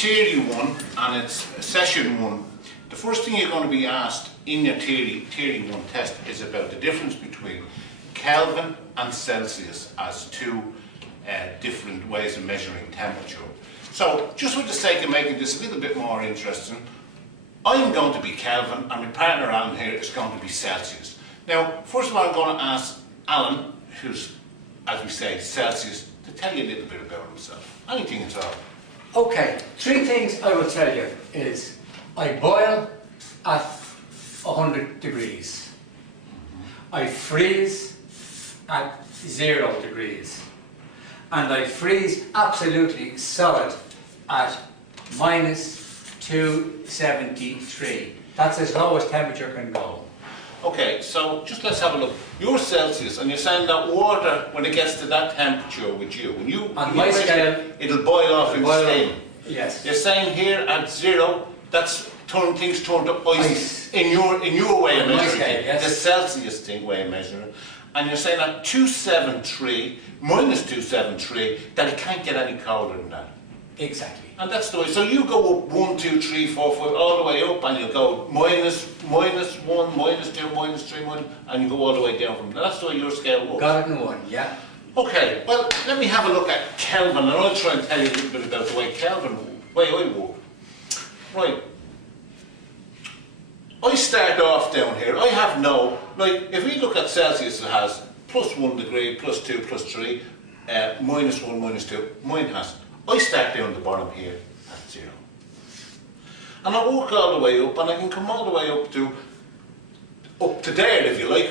theory 1 and it's session 1. The first thing you're going to be asked in your theory 1 test is about the difference between Kelvin and Celsius as two different ways of measuring temperature. So, just for the sake of making this a little bit more interesting, I'm going to be Kelvin and my partner Alan here is going to be Celsius. Now, first of all I'm going to ask Alan, who's, as we say, Celsius, to tell you a little bit about himself. Anything at all. Okay, 3 things I will tell you is I boil at 100 degrees. I freeze at 0 degrees. And I freeze absolutely solid at minus 273. That's as low as temperature can go. Okay, so just let's have a look. You're Celsius, and you're saying that water, when it gets to that temperature with you, when you on my scale, it'll boil off in steam. Yes. You're saying here at 0, that's things turned to ice in your way of measuring scale, it, yes. the Celsius way of measuring it. And you're saying at 273, minus 273, that it can't get any colder than that. Exactly. And that's the way. So you go up 1, 2, 3, 4, 5, all the way up, and you go minus 1, minus 2, minus 3, and you go all the way down from there. That's the way your scale works. Got it in 1, yeah. Okay, well, let me have a look at Kelvin, and I'll try and tell you a little bit about the way Kelvin, way I work. Right. I start off down here. I have no, like, if we look at Celsius, it has plus 1 degree, plus 2, plus 3, minus 1, minus 2. Mine hasn't. I start down the bottom here at 0. And I walk all the way up, and I can come all the way up to there, if you like,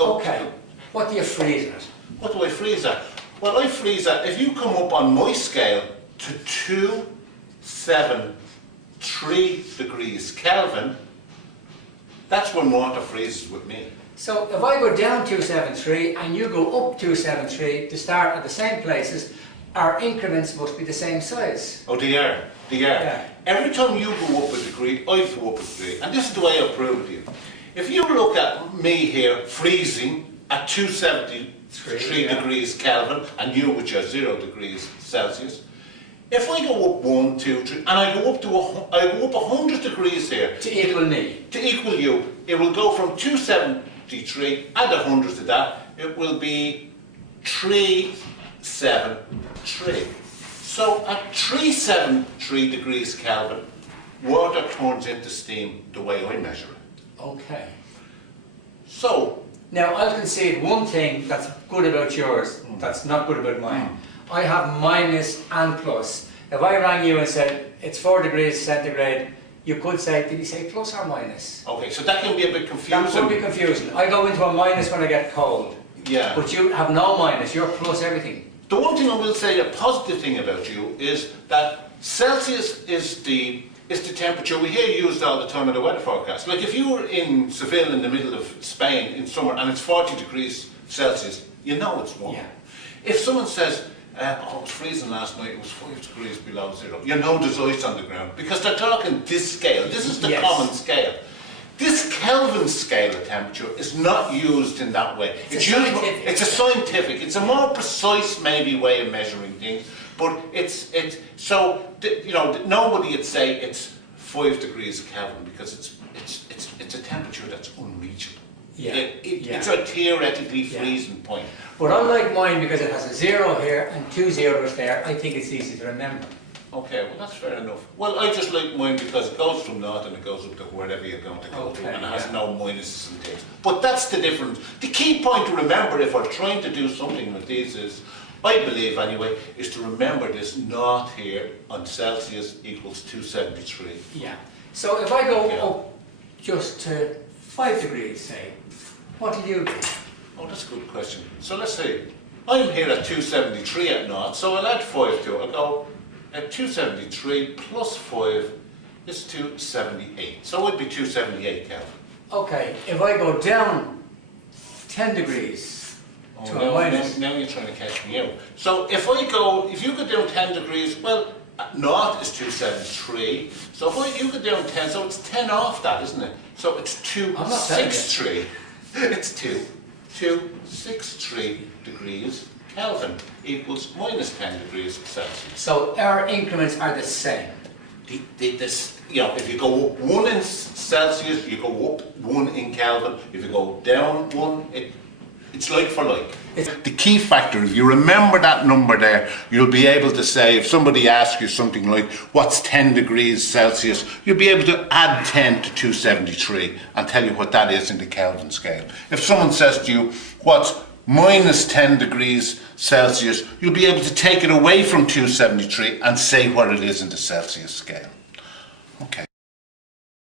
okay. What do you freeze at? What do I freeze at? Well, I freeze at, if you come up on my scale to 273 degrees Kelvin, that's when water freezes with me. So if I go down 273 and you go up 273 to start at the same places, our increments must be the same size. Oh, they are. They are. Yeah. Every time you go up a degree, I go up a degree. And this is the way I prove it to you. If you look at me here freezing at 273 degrees Kelvin, and you which are 0 degrees Celsius, if I go up 1, 2, 3, and I go up 100 degrees here to equal me, to equal you, it will go from 273, add 100 to that, it will be 373. So at 373 degrees Kelvin, water turns into steam the way I measure it. Okay. So now I'll concede one thing that's good about yours, that's not good about mine. I have minus and plus. If I rang you and said it's 4 degrees centigrade, you could say, did he say plus or minus? okay, so that can be a bit confusing. That would be confusing. I go into a minus when I get cold. Yeah. But you have no minus, you're plus everything. The one thing I will say, a positive thing about you, is that Celsius is the temperature we hear used all the time in the weather forecast. Like if you were in Seville in the middle of Spain in summer and it's 40 degrees Celsius, you know it's warm. Yeah. If someone says, oh, it was freezing last night, it was 5 degrees below 0, you know there's ice on the ground, because they're talking this scale. This is the Yes. common scale. This Kelvin scale of temperature is not used in that way. It's a scientific, it's a more precise maybe way of measuring things, but nobody would say it's 5 degrees Kelvin, because it's a temperature that's unreachable. Yeah. It's a theoretically freezing point. But I like mine because it has a 0 here and 2 zeros there. I think it's easy to remember. Okay, well that's fair enough. Well, I just like mine because it goes from naught and it goes up to wherever you're going to go to, and it has no minuses and things. But that's the difference. The key point to remember if we're trying to do something with these is, I believe anyway, is to remember this naught here on Celsius equals 273. Yeah. So if I go up just to 5 degrees, say, what do you do? Oh, that's a good question. So let's say, I'm here at 273 at naught, so I'll add 5 to it. I'll go at 273 plus 5 is 278. So it would be 278 Kelvin. Okay, if I go down 10 degrees to a minus... Now you're trying to catch me out. So if you go down 10 degrees, well, naught is 273. So if you go down 10, so it's 10 off that, isn't it? So it's 263. It's 263 degrees Kelvin equals minus 10 degrees Celsius. So our increments are the same. You know, if you go up 1 in Celsius, you go up 1 in Kelvin. If you go down 1, it's like for like. The key factor, if you remember that number there, you'll be able to say, if somebody asks you something like, what's 10 degrees Celsius, you'll be able to add 10 to 273 and tell you what that is in the Kelvin scale. If someone says to you, what's minus 10 degrees Celsius, you'll be able to take it away from 273 and say what it is in the Celsius scale. Okay.